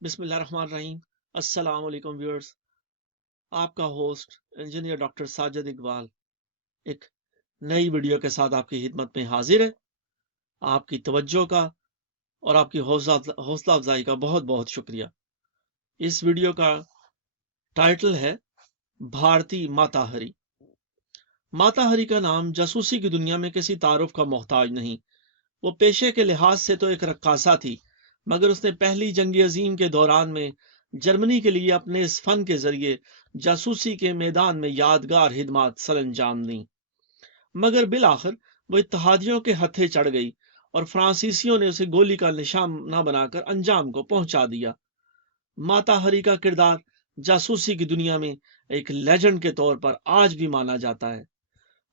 بسم اللہ الرحمن الرحیم۔ السلام علیکم ویورز، آپ کا host engineer doctor Sajid Iqbal ایک نئی ویڈیو کے ساتھ آپ کی خدمت میں حاضر ہے۔ آپ کی توجہ کا اور آپ کی حوصلہ افزائی کا بہت بہت شکریہ۔ اس ویڈیو کا ٹائٹل ہے بھارتی ماتا ہری۔ ماتا ہری کا نام جاسوسی کی دنیا میں کسی تعارف کا محتاج نہیں۔ وہ پیشے کے لحاظ سے تو ایک رقاصہ تھی، مگر اس نے پہلی جنگ عظیم کے دوران میں جرمنی کے لیے اپنے اس فن کے ذریعے جاسوسی کے میدان میں یادگار خدمات سر انجام دیں۔ مگر بالآخر وہ اتحادیوں کے ہتھے چڑھ گئی اور فرانسیسیوں نے اسے گولی کا نشانہ بنا کر انجام کو پہنچا دیا۔ ماتا ہری کا کردار جاسوسی کی دنیا میں ایک لیجنڈ کے طور پر آج بھی مانا جاتا ہے۔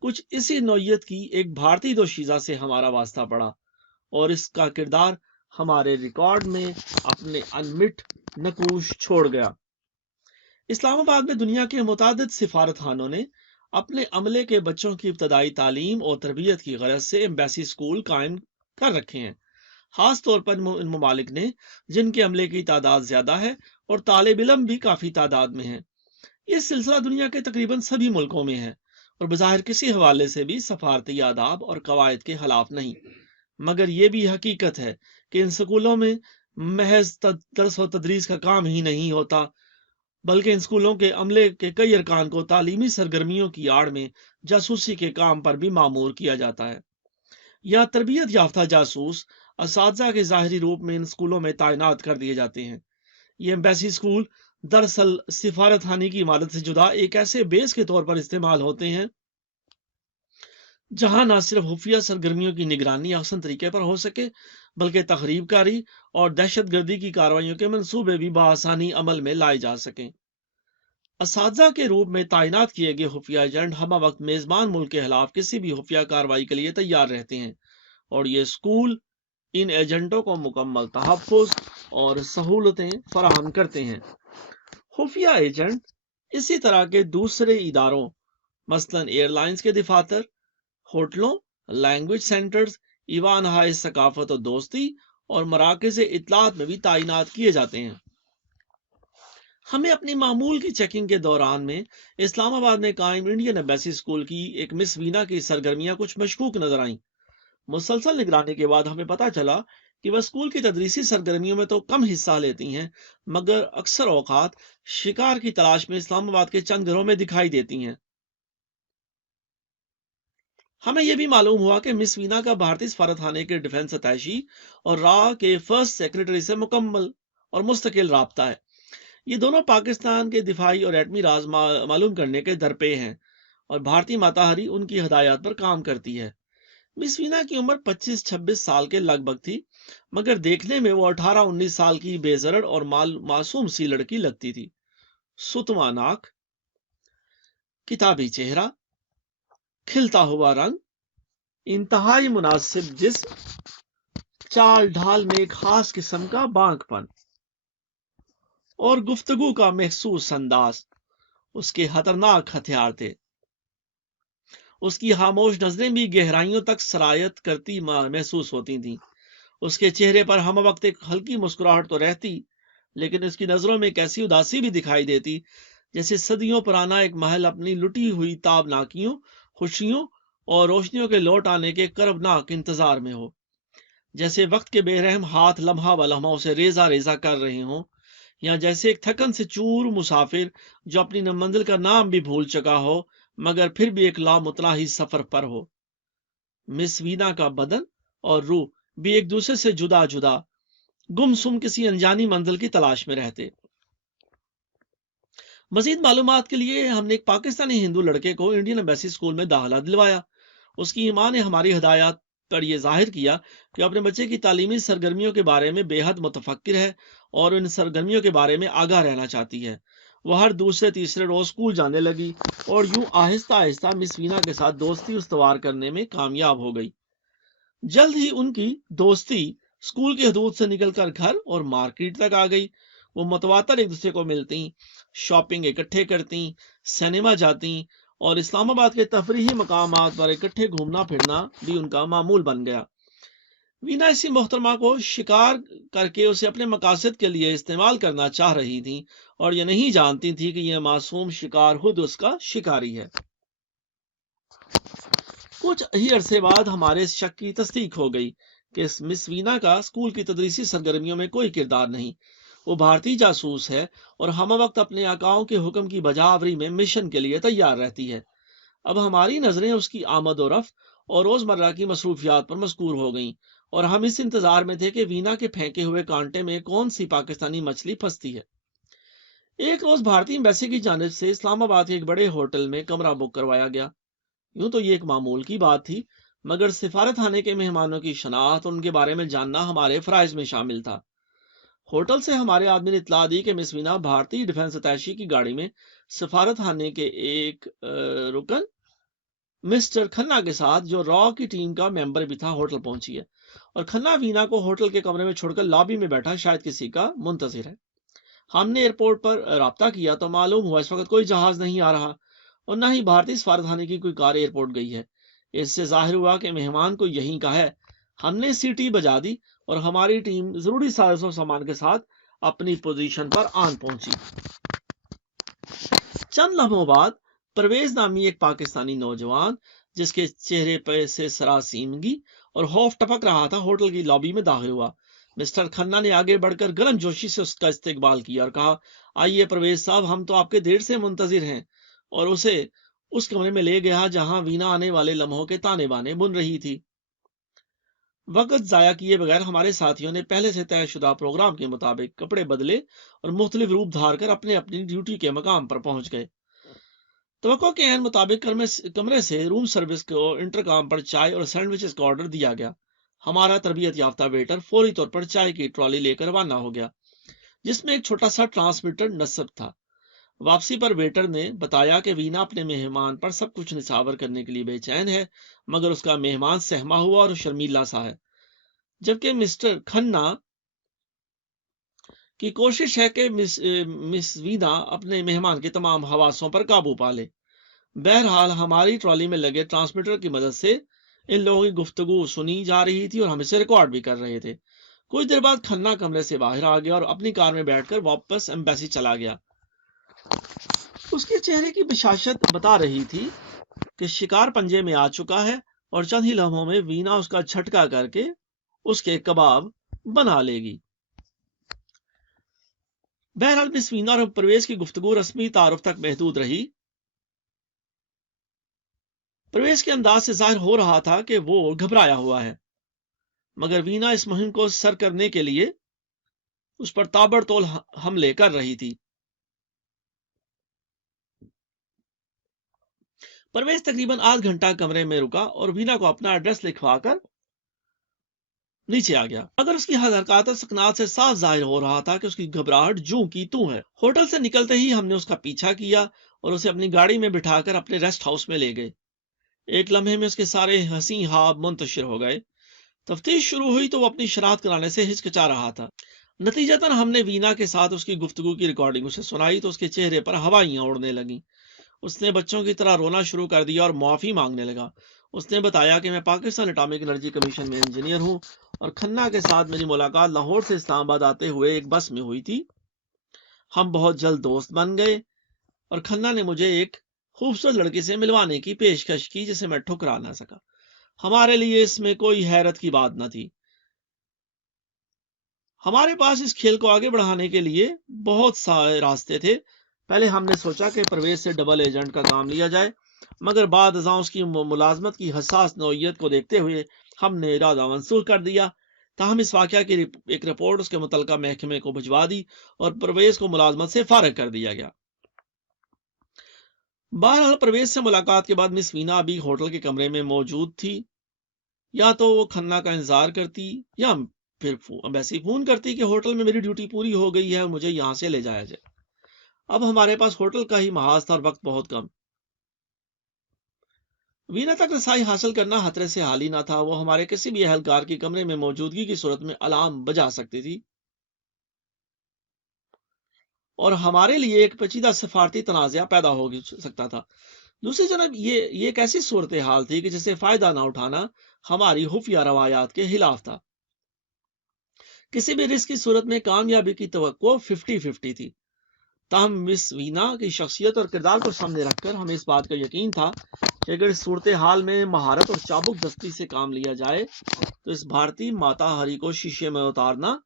کچھ اسی نوعیت کی ایک بھارتی دوشیزہ سے ہمارا واسطہ پڑا اور اس کا کردار ہمارے ریکارڈ میں اپنے انمٹ نقوش چھوڑ گیا۔ اسلام آباد میں دنیا کے متعدد سفارت خانوں نے اپنے عملے کے بچوں کی ابتدائی تعلیم اور تربیت کی غرض سے ایمبیسی اسکول قائم کر رکھے ہیں، خاص طور پر ان ممالک نے جن کے عملے کی تعداد زیادہ ہے اور طالب علم بھی کافی تعداد میں ہیں۔ یہ سلسلہ دنیا کے تقریباً سبھی ملکوں میں ہے اور بظاہر کسی حوالے سے بھی سفارتی آداب اور قواعد کے خلاف نہیں، مگر یہ بھی حقیقت ہے کہ ان سکولوں میں محض درس و تدریس کا کام ہی نہیں ہوتا، بلکہ ان سکولوں کے عملے کے کئی ارکان کو تعلیمی سرگرمیوں کی آڑ میں جاسوسی کے کام پر بھی مامور کیا جاتا ہے۔ یہاں تربیت یافتہ جاسوس اساتذہ کے ظاہری روپ میں ان سکولوں میں تعینات کر دیے جاتے ہیں۔ یہ ایمبیسی اسکول دراصل سفارت خانے کی عمارت سے جدا ایک ایسے بیس کے طور پر استعمال ہوتے ہیں جہاں نہ صرف خفیہ سرگرمیوں کی نگرانی احسن طریقے پر ہو سکے، بلکہ تخریب کاری اور دہشت گردی کی کارروائیوں کے منصوبے بھی بآسانی عمل میں لائے جا سکیں۔ اساتذہ کے روپ میں تعینات کیے گئے خفیہ ایجنٹ ہمہ وقت میزبان ملک کے خلاف کسی بھی خفیہ کارروائی کے لیے تیار رہتے ہیں، اور یہ اسکول ان ایجنٹوں کو مکمل تحفظ اور سہولتیں فراہم کرتے ہیں۔ خفیہ ایجنٹ اسی طرح کے دوسرے اداروں مثلاً ایئر لائنز کے دفاتر، ہوٹلوں، لینگویج سینٹرز، ایوان ہائے ثقافت و دوستی اور مراکز اطلاعات میں بھی تعینات کیے جاتے ہیں۔ ہمیں اپنی معمول کی چیکنگ کے دوران میں اسلام آباد میں قائم انڈین ایمبیسی اسکول کی ایک مس وینا کی سرگرمیاں کچھ مشکوک نظر آئیں۔ مسلسل نگرانی کے بعد ہمیں پتہ چلا کہ وہ اسکول کی تدریسی سرگرمیوں میں تو کم حصہ لیتی ہیں، مگر اکثر اوقات شکار کی تلاش میں اسلام آباد کے چند گھروں میں دکھائی دیتی ہیں۔ ہمیں یہ بھی معلوم ہوا کہ مس وینا کا بھارتی سفارت خانے کے ڈیفنس اتاشی اور را کے فرسٹ سیکرٹری سے مکمل اور مستقل رابطہ ہے۔ یہ دونوں پاکستان کے دفاعی اور ایٹمی راز معلوم کرنے کے درپے ہیں اور بھارتی ماتا ہری ان کی ہدایات پر کام کرتی ہے۔ مس وینا کی عمر 25-26 سال کے لگ بھگ تھی، مگر دیکھنے میں وہ 18-19 سال کی بے زرڑ اور معصوم سی لڑکی لگتی تھی۔ ستما ناک، کتابی چہرہ، کھلتا ہوا رنگ، انتہائی مناسب جسم، چال ڈھال میں ایک خاص قسم کا بانک پن اور گفتگو کا محسوس انداز اس کے خطرناک ہتھیار تھے۔ اس کی خاموش نظریں بھی گہرائیوں تک سرایت کرتی محسوس ہوتی تھیں۔ اس کے چہرے پر ہم وقت ایک ہلکی مسکراہٹ تو رہتی، لیکن اس کی نظروں میں ایک ایسی اداسی بھی دکھائی دیتی جیسے صدیوں پرانا ایک محل اپنی لٹی ہوئی تابناکیوں، خوشیوں اور روشنیوں کے لوٹ آنے کے کربناک انتظار میں ہو، جیسے وقت کے بے رحم ہاتھ لمحہ بلمحہ اسے ریزہ ریزہ کر رہے ہوں، یا جیسے ایک تھکن سے چور مسافر جو اپنی منزل کا نام بھی بھول چکا ہو مگر پھر بھی ایک لامتناہی سفر پر ہو۔ مس وینا کا بدن اور روح بھی ایک دوسرے سے جدا جدا گمسم کسی انجانی منزل کی تلاش میں رہتے۔ مزید معلومات کے لیے ہم نے ایک پاکستانی ہندو لڑکے کو انڈین ایمبیسی اسکول میں داخلہ دلوایا۔ اس کی ماں نے ہماری ہدایات پر یہ ظاہر کیا کہ اپنے بچے کی تعلیمی سرگرمیوں کے بارے میں بے حد متفکر ہے اور ان سرگرمیوں کے بارے میں آگاہ رہنا چاہتی ہے۔ وہ ہر دوسرے تیسرے روز اسکول جانے لگی اور یوں آہستہ آہستہ مس وینا کے ساتھ دوستی استوار کرنے میں کامیاب ہو گئی۔ جلد ہی ان کی دوستی اسکول کی حدود سے نکل کر گھر اور مارکیٹ تک آ گئی۔ وہ متواتر ایک دوسرے کو ملتی، شاپنگ اکٹھے کرتی، سینما جاتی اور اسلام آباد کے تفریحی مقامات پر اکٹھے گھومنا پھرنا بھی ان کا معمول بن گیا۔ وینا اسی محترمہ کو شکار کر کے اسے اپنے مقاصد کے لیے استعمال کرنا چاہ رہی تھی اور یہ نہیں جانتی تھی کہ یہ معصوم شکار خود اس کا شکاری ہے۔ کچھ ہی عرصے بعد ہمارے اس شک کی تصدیق ہو گئی کہ مس وینا کا اسکول کی تدریسی سرگرمیوں میں کوئی کردار نہیں۔ وہ بھارتی جاسوس ہے اور ہم وقت اپنے آقاؤں کے حکم کی بجاوری میں مشن کے لیے تیار رہتی ہے۔ اب ہماری نظریں اس کی آمد و رفت اور روزمرہ کی مصروفیات پر مذکور ہو گئیں اور ہم اس انتظار میں تھے کہ وینا کے پھینکے ہوئے کانٹے میں کون سی پاکستانی مچھلی پھنستی ہے۔ ایک روز بھارتی ایمبیسی کی جانب سے اسلام آباد کے ایک بڑے ہوٹل میں کمرہ بک کروایا گیا۔ یوں تو یہ ایک معمول کی بات تھی، مگر سفارت خانے کے مہمانوں کی شناخت اور ان کے بارے میں جاننا ہمارے فرائض میں شامل تھا۔ ہوٹل سے ہمارے آدمی نے اطلاع دی کہ مس وینا بھارتی ڈیفنس اتاشی کی گاڑی میں سفارت خانے کے ایک رکن مسٹر کھنہ کے ساتھ، جو را کی ٹیم کا ممبر بھی تھا، ہوٹل پہنچی ہے اور کھنہ وینا کو ہوٹل کے کمرے میں چھوڑ کر لابی میں بیٹھا شاید کسی کا منتظر ہے۔ ہم نے ایئرپورٹ پر رابطہ کیا تو معلوم ہوا اس وقت کوئی جہاز نہیں آ رہا اور نہ ہی بھارتی سفارت خانے کی کوئی کار ایئرپورٹ گئی ہے۔ اس سے ظاہر ہوا کہ مہمان کو یہیں کا ہے۔ ہم نے سیٹی بجا دی اور ہماری ٹیم ضروری ساز و سامان کے ساتھ اپنی پوزیشن پر آن پہنچی۔ چند لمحوں بعد پرویز نامی ایک پاکستانی نوجوان، جس کے چہرے پہ سے سراسیمگی اور خوف ٹپک رہا تھا، ہوٹل کی لابی میں داخل ہوا۔ مسٹر کھنہ نے آگے بڑھ کر گرم جوشی سے اس کا استقبال کیا اور کہا، آئیے پرویز صاحب، ہم تو آپ کے دیر سے منتظر ہیں، اور اسے اس کمرے میں لے گیا جہاں وینا آنے والے لمحوں کے تانے بانے بن رہی تھی۔ وقت ضائع کیے بغیر ہمارے ساتھیوں نے پہلے سے طے شدہ پروگرام کے مطابق کپڑے بدلے اور مختلف روپ دھار کر اپنے اپنی ڈیوٹی کے مقام پر پہنچ گئے۔ توقع کے عین مطابق کمرے سے روم سروس کو انٹرکام پر چائے اور سینڈوچز کا آرڈر دیا گیا۔ ہمارا تربیت یافتہ ویٹر فوری طور پر چائے کی ٹرالی لے کر روانہ ہو گیا، جس میں ایک چھوٹا سا ٹرانسمیٹر نصب تھا۔ واپسی پر ویٹر نے بتایا کہ وینا اپنے مہمان پر سب کچھ نچھاور کرنے کے لیے بے چین ہے، مگر اس کا مہمان سہما ہوا اور شرمیلا سا ہے، جبکہ مسٹر کھنہ کی کوشش ہے کہ مس وینا اپنے مہمان کے تمام حواسوں پر قابو پا لے۔ بہرحال ہماری ٹرالی میں لگے ٹرانسمیٹر کی مدد سے ان لوگوں کی گفتگو سنی جا رہی تھی اور ہم اسے ریکارڈ بھی کر رہے تھے۔ کچھ دیر بعد کھنہ کمرے سے باہر آ گیا اور اپنی کار میں بیٹھ کر واپس ایمبیسی چلا گیا۔ اس کے چہرے کی بشاشت بتا رہی تھی کہ شکار پنجے میں آ چکا ہے اور چند ہی لمحوں میں وینا اس کا جھٹکا کر کے اس کے کباب بنا لے گی۔ بہرحال مس وینا اور پرویز کی گفتگو رسمی تعارف تک محدود رہی۔ پرویز کے انداز سے ظاہر ہو رہا تھا کہ وہ گھبرایا ہوا ہے، مگر وینا اس مہم کو سر کرنے کے لیے اس پر تابڑ توڑ حملے کر رہی تھی۔ پرویز تقریباً آدھ گھنٹہ کمرے میں رکا اور وینا کو اپنا ایڈریس لکھوا کر نیچے آ گیا، مگر اس کی حرکات اور سکنات سے صاف ظاہر ہو رہا تھا کہ اس کی گھبراہٹ جوں کی توں ہے۔ ہوٹل سے نکلتے ہی ہم نے اس کا پیچھا کیا اور اسے اپنی گاڑی میں بٹھا کر اپنے ریسٹ ہاؤس میں لے گئے۔ ایک لمحے میں اس کے سارے حسین خواب منتشر ہو گئے۔ تفتیش شروع ہوئی تو وہ اپنی شناخت کرانے سے ہچکچا رہا تھا۔ نتیجتاً ہم نے وینا کے ساتھ اس کی گفتگو کی ریکارڈنگ اسے سنائی تو اس کے چہرے پر ہوائیاں اڑنے لگیں۔ اس نے بچوں کی طرح رونا شروع کر دیا اور معافی مانگنے لگا۔ اس نے بتایا کہ میں پاکستان اٹامک انرجی کمیشن میں انجینئر ہوں اور کھنہ کے ساتھ میری ملاقات لاہور سے اسلام آباد آتے ہوئے ایک بس میں ہوئی تھی۔ ہم بہت جلد دوست بن گئے اور کھنہ نے مجھے ایک خوبصورت لڑکی سے ملوانے کی پیشکش کی جسے میں ٹھکرا نہ سکا۔ ہمارے لیے اس میں کوئی حیرت کی بات نہ تھی۔ ہمارے پاس اس کھیل کو آگے بڑھانے کے لیے بہت سارے راستے تھے۔ پہلے ہم نے سوچا کہ پرویز سے ڈبل ایجنٹ کا کام لیا جائے، مگر بعد ازاں اس کی ملازمت کی حساس نوعیت کو دیکھتے ہوئے ہم نے ارادہ منسوخ کر دیا۔ تاہم اس واقعہ کی ایک رپورٹ اس کے متعلقہ محکمے کو بھجوا دی اور پرویز کو ملازمت سے فارغ کر دیا گیا۔ بہرحال پرویز سے ملاقات کے بعد مس وینا ابھی ہوٹل کے کمرے میں موجود تھی۔ یا تو وہ کھنہ کا انتظار کرتی یا پھر ایمبیسی فون کرتی کہ ہوٹل میں میری ڈیوٹی پوری ہو گئی ہے اور مجھے یہاں سے لے جایا جائے۔ اب ہمارے پاس ہوٹل کا ہی محاذ تھا اور وقت بہت کم۔ وینا تک رسائی حاصل کرنا خطرے سے حالی نہ تھا۔ وہ ہمارے کسی بھی اہلکار کی کمرے میں موجودگی کی صورت میں الارم بجا سکتی تھی اور ہمارے لیے ایک پیچیدہ سفارتی تنازعہ پیدا ہو سکتا تھا۔ دوسری جانب یہ ایک ایسی صورتحال تھی کہ جسے فائدہ نہ اٹھانا ہماری خفیہ روایات کے خلاف تھا۔ کسی بھی رسک کی صورت میں کامیابی کی توقع 50-50 تھی، تاہم مس وینا کی شخصیت اور کردار کو سامنے رکھ کر ہمیں اس بات کا یقین تھا کہ اگر اس صورتحال میں مہارت اور چابک دستی سے کام لیا جائے تو اس بھارتی ماتا ہری کو شیشے میں اتارنا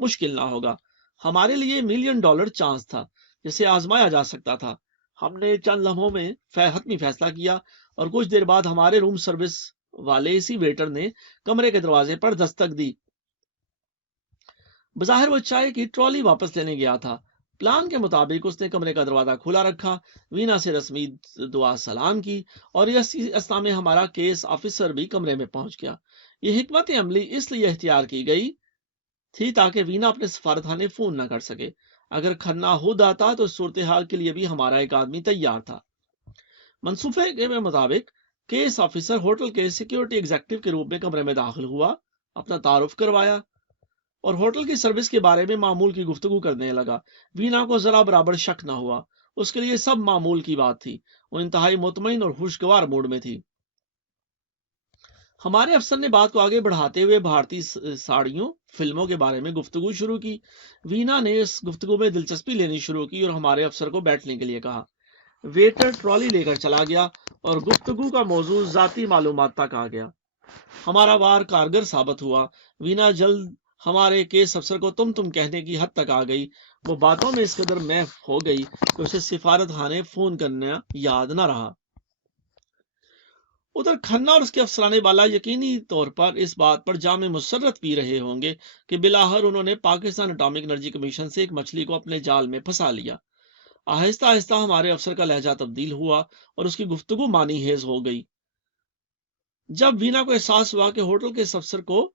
مشکل نہ ہوگا۔ ہمارے لیے $1 ملین چانس تھا جسے آزمایا جا سکتا تھا۔ ہم نے چند لمحوں میں حتمی فیصلہ کیا اور کچھ دیر بعد ہمارے روم سروس والے اسی ویٹر نے کمرے کے دروازے پر دستک دی۔ بظاہر وہ چائے کی ٹرالی واپس لینے گیا تھا۔ پلان کے مطابق اس نے کمرے کا دروازہ کھلا رکھا، وینا سے رسمی دعا سلام کی اور اسی اسنا میں ہمارا کیس آفیسر بھی کمرے میں پہنچ گیا۔ یہ حکمت عملی اس لیے اختیار کی گئی تھی تاکہ وینا اپنے سفارتخانے فون نہ کر سکے۔ اگر کھنا ہو آتا تو اس صورتحال کے لیے بھی ہمارا ایک آدمی تیار تھا۔ منصوبے کے مطابق کیس آفیسر ہوٹل کے سیکیورٹی ایگزیکٹو کے روپ میں کمرے میں داخل ہوا، اپنا تعارف کروایا اور ہوٹل کی سروس کے بارے میں معمول کی گفتگو کرنے لگا۔ وینا کو ذرا برابر شک نہ ہوا، اس کے لیے سب معمول کی بات تھی۔ وہ انتہائی مطمئن اور خوشگوار موڈ میں تھی۔ ہمارے افسر نے بات کو آگے بڑھاتے ہوئے بھارتی ساڑیوں، فلموں کے بارے میں گفتگو شروع کی۔ وینا نے اس گفتگو میں دلچسپی لینی شروع کی اور ہمارے افسر کو بیٹھنے کے لیے کہا۔ ویٹر ٹرالی لے کر چلا گیا اور گفتگو کا موضوع ذاتی معلومات تک آ گیا۔ ہمارا وار کارگر ثابت ہوا۔ وینا جلد ہمارے کیس افسر کو تم کہنے کی حد تک آ گئی۔ وہ باتوں میں اس قدر محو ہو گئی کہ اسے سفارت خانے فون کرنا یاد نہ رہا۔ ادھر کھنہ اور اس کے افسرانے والا یقینی طور پر اس بات پر جام مسرت پی رہے ہوں گے کہ بلاخر انہوں نے پاکستان اٹامک انرجی کمیشن سے ایک مچھلی کو اپنے جال میں پھنسا لیا۔ آہستہ آہستہ ہمارے افسر کا لہجہ تبدیل ہوا اور اس کی گفتگو معنی خیز ہو گئی۔ جب وینا کو احساس ہوا کہ ہوٹل کے اس افسر کو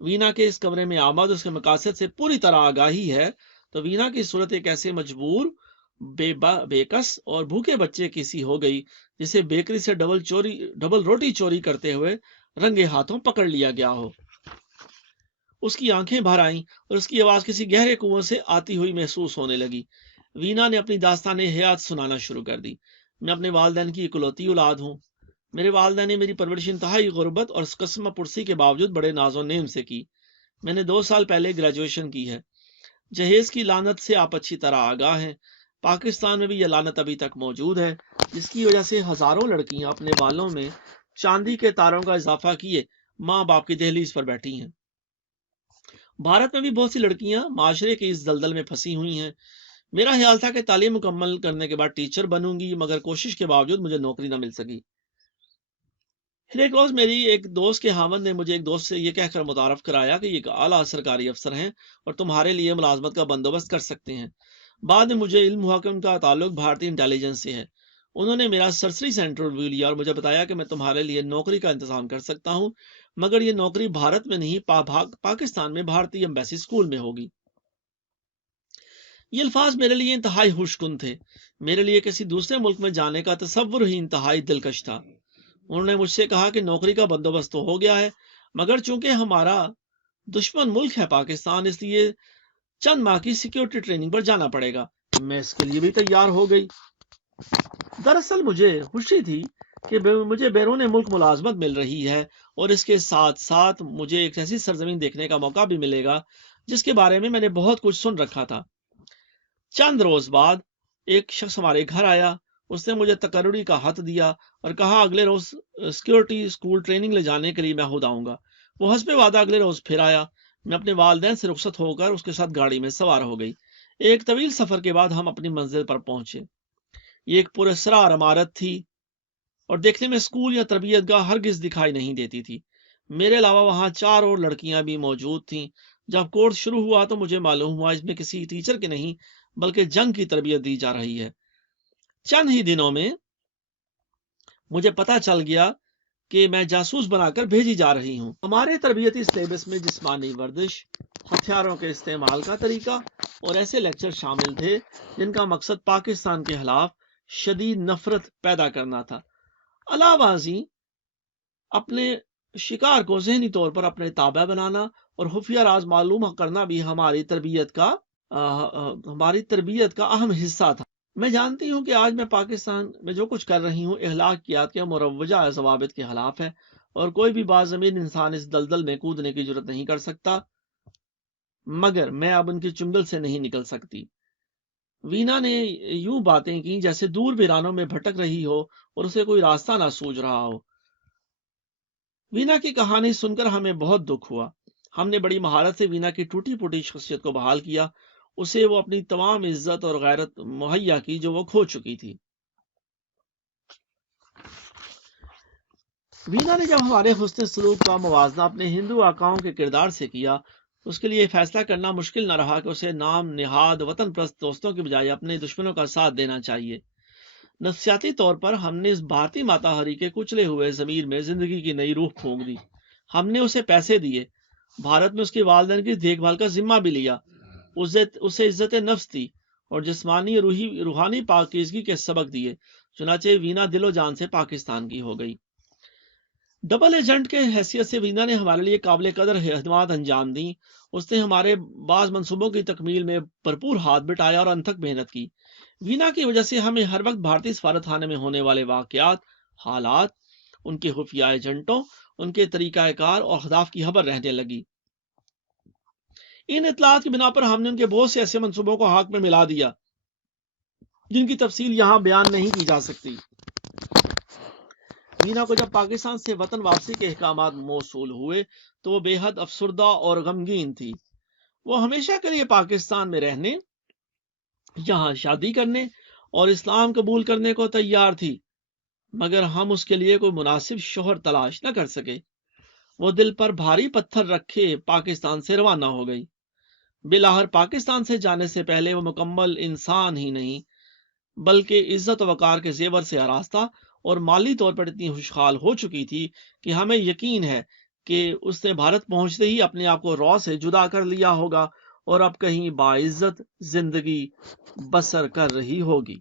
وینا کے اس کمرے میں آمد اس کے مقاصد سے پوری طرح آگاہی ہے تو وینا کی صورت ایک ایسے مجبور، بےکس اور بھوکے بچے کی سی ہو گئی جسے بیکری سے ڈبل روٹی چوری کرتے ہوئے رنگے ہاتھوں پکڑ لیا گیا ہو۔ اس کی آنکھیں بھر آئیں اور اس کی آواز کسی گہرے کنویں سے آتی ہوئی محسوس ہونے لگی۔ وینا نے اپنی داستان حیات سنانا شروع کر دی۔ میں اپنے والدین کی اکلوتی اولاد ہوں۔ میرے والدین نے میری پرورش انتہائی غربت اور قسم پرسی کے باوجود بڑے ناز و نیم سے کی۔ میں نے 2 سال پہلے گریجویشن کی ہے۔ جہیز کی لعنت سے آپ اچھی طرح آگاہ ہیں۔ پاکستان میں بھی یہ لعنت ابھی تک موجود ہے، جس کی وجہ سے ہزاروں لڑکیاں اپنے بالوں میں چاندی کے تاروں کا اضافہ کیے ماں باپ کی دہلیز پر بیٹھی ہیں۔ بھارت میں بھی بہت سی لڑکیاں معاشرے کی اس دلدل میں پھنسی ہوئی ہیں۔ میرا خیال تھا کہ تعلیم مکمل کرنے کے بعد ٹیچر بنوں گی، مگر کوشش کے باوجود مجھے نوکری نہ مل سکی۔ ایک روز میری ایک دوست کے خاوند نے مجھے ایک دوست سے یہ کہہ کر متعارف کرایا کہ یہ اعلیٰ سرکاری افسر ہیں اور تمہارے لیے ملازمت کا بندوبست کر سکتے ہیں۔ بعد میں مجھے علم ہوا کہ ان کا تعلق بھارتی انٹیلیجنس سے ہے۔ انہوں نے میرا سرسری سینٹر انٹرویو لیا اور مجھے بتایا کہ میں تمہارے لیے نوکری کا انتظام کر سکتا ہوں، مگر یہ نوکری بھارت میں نہیں، پاکستان میں بھارتی ایمبیسی اسکول میں ہوگی۔ یہ الفاظ میرے لیے انتہائی خوش کن تھے۔ میرے لیے کسی دوسرے ملک میں جانے کا تصور ہی انتہائی دلکش تھا۔ انہوں نے مجھ سے کہا کہ نوکری کا بندوبست تو ہو گیا ہے، مگر چونکہ ہمارا دشمن ملک ہے پاکستان، اس لیے چند ماہ کی سیکیورٹی ٹریننگ پر جانا پڑے گا۔ میں اس کے لیے بھی تیار ہو گئی۔ دراصل مجھے خوشی تھی کہ مجھے بیرون ملک ملازمت مل رہی ہے اور اس کے ساتھ ساتھ مجھے ایک ایسی سرزمین دیکھنے کا موقع بھی ملے گا جس کے بارے میں میں نے بہت کچھ سن رکھا تھا۔ چند روز بعد ایک شخص ہمارے گھر آیا۔ اس نے مجھے تقرری کا خط دیا اور کہا اگلے روز سیکیورٹی اسکول ٹریننگ لے جانے کے لیے میں خود آؤں گا۔ وہ حسب وعدہ اگلے روز پھر آیا۔ میں اپنے والدین سے رخصت ہو کر اس کے ساتھ گاڑی میں سوار ہو گئی۔ ایک طویل سفر کے بعد ہم اپنی منزل پر پہنچے۔ یہ ایک پراسرار عمارت تھی اور دیکھنے میں اسکول یا تربیت گاہ ہرگز دکھائی نہیں دیتی تھی۔ میرے علاوہ وہاں 4 اور لڑکیاں بھی موجود تھیں۔ جب کورس شروع ہوا تو مجھے معلوم ہوا اس میں کسی ٹیچر کی نہیں بلکہ جنگ کی تربیت دی جا رہی ہے۔ چند ہی دنوں میں مجھے پتا چل گیا کہ میں جاسوس بنا کر بھیجی جا رہی ہوں۔ ہمارے تربیتی سلیبس میں جسمانی ورزش، ہتھیاروں کے استعمال کا طریقہ اور ایسے لیکچر شامل تھے جن کا مقصد پاکستان کے خلاف شدید نفرت پیدا کرنا تھا۔ علاوہ ازیں اپنے شکار کو ذہنی طور پر اپنے تابع بنانا اور خفیہ راز معلوم کرنا بھی ہماری تربیت کا اہم حصہ تھا۔ میں جانتی ہوں کہ آج میں پاکستان میں جو کچھ کر رہی ہوں اخلاقیات کے مروجہ ضوابط کے خلاف ہے اور کوئی بھی باضمیر انسان اس دلدل میں کودنے کی جرت نہیں کر سکتا۔ مگر میں اب ان کی چنگل سے نہیں نکل سکتی۔ وینا نے یوں باتیں کی جیسے دور ویرانوں میں بھٹک رہی ہو اور اسے کوئی راستہ نہ سوجھ رہا ہو۔ وینا کی کہانی سن کر ہمیں بہت دکھ ہوا۔ ہم نے بڑی مہارت سے وینا کی ٹوٹی پھوٹی شخصیت کو بحال کیا، اسے وہ اپنی تمام عزت اور غیرت مہیا کی جو وہ کھو چکی تھی۔ وینا نے جب ہمارے حسن سلوک کا موازنہ اپنے ہندو آقاؤں کے کردار سے کیا، اس کے لیے فیصلہ کرنا مشکل نہ رہا کہ اسے نام نہاد وطن پرست دوستوں کے بجائے اپنے دشمنوں کا ساتھ دینا چاہیے۔ نفسیاتی طور پر ہم نے اس بھارتی ماتا ہری کے کچلے ہوئے ضمیر میں زندگی کی نئی روح پھونک دی۔ ہم نے اسے پیسے دیے، بھارت میں اس کی والدین کی دیکھ بھال کا ذمہ بھی لیا، اسے عزت نفس دی اور جسمانی روحانی پاکیزگی کے سبق دیے۔ چنانچہ وینا دل و جان سے پاکستان کی ہو گئی۔ ڈبل ایجنٹ کے حیثیت سے وینا نے ہمارے لیے قابل قدر خدمات انجام دیں۔ اس نے ہمارے بعض منصوبوں کی تکمیل میں بھرپور ہاتھ بٹایا اور انتھک محنت کی۔ وینا کی وجہ سے ہمیں ہر وقت بھارتی سفارت خانے میں ہونے والے واقعات، حالات، ان کے خفیہ ایجنٹوں، ان کے طریقہ کار اور اہداف کی خبر رہنے لگی۔ ان اطلاعات کی بنا پر ہم نے ان کے بہت سے ایسے منصوبوں کو ہاتھ میں ملا دیا جن کی تفصیل یہاں بیان نہیں کی جا سکتی۔ وینا کو جب پاکستان سے وطن واپسی کے احکامات موصول ہوئے تو وہ بے حد افسردہ اور غمگین تھی۔ وہ ہمیشہ کے لیے پاکستان میں رہنے، یہاں شادی کرنے اور اسلام قبول کرنے کو تیار تھی، مگر ہم اس کے لیے کوئی مناسب شوہر تلاش نہ کر سکے۔ وہ دل پر بھاری پتھر رکھے پاکستان سے روانہ ہو گئی۔ بالآخر پاکستان سے جانے سے پہلے وہ مکمل انسان ہی نہیں بلکہ عزت و وقار کے زیور سے آراستہ اور مالی طور پر اتنی خوشحال ہو چکی تھی کہ ہمیں یقین ہے کہ اس نے بھارت پہنچتے ہی اپنے آپ کو رو سے جدا کر لیا ہوگا اور اب کہیں باعزت زندگی بسر کر رہی ہوگی۔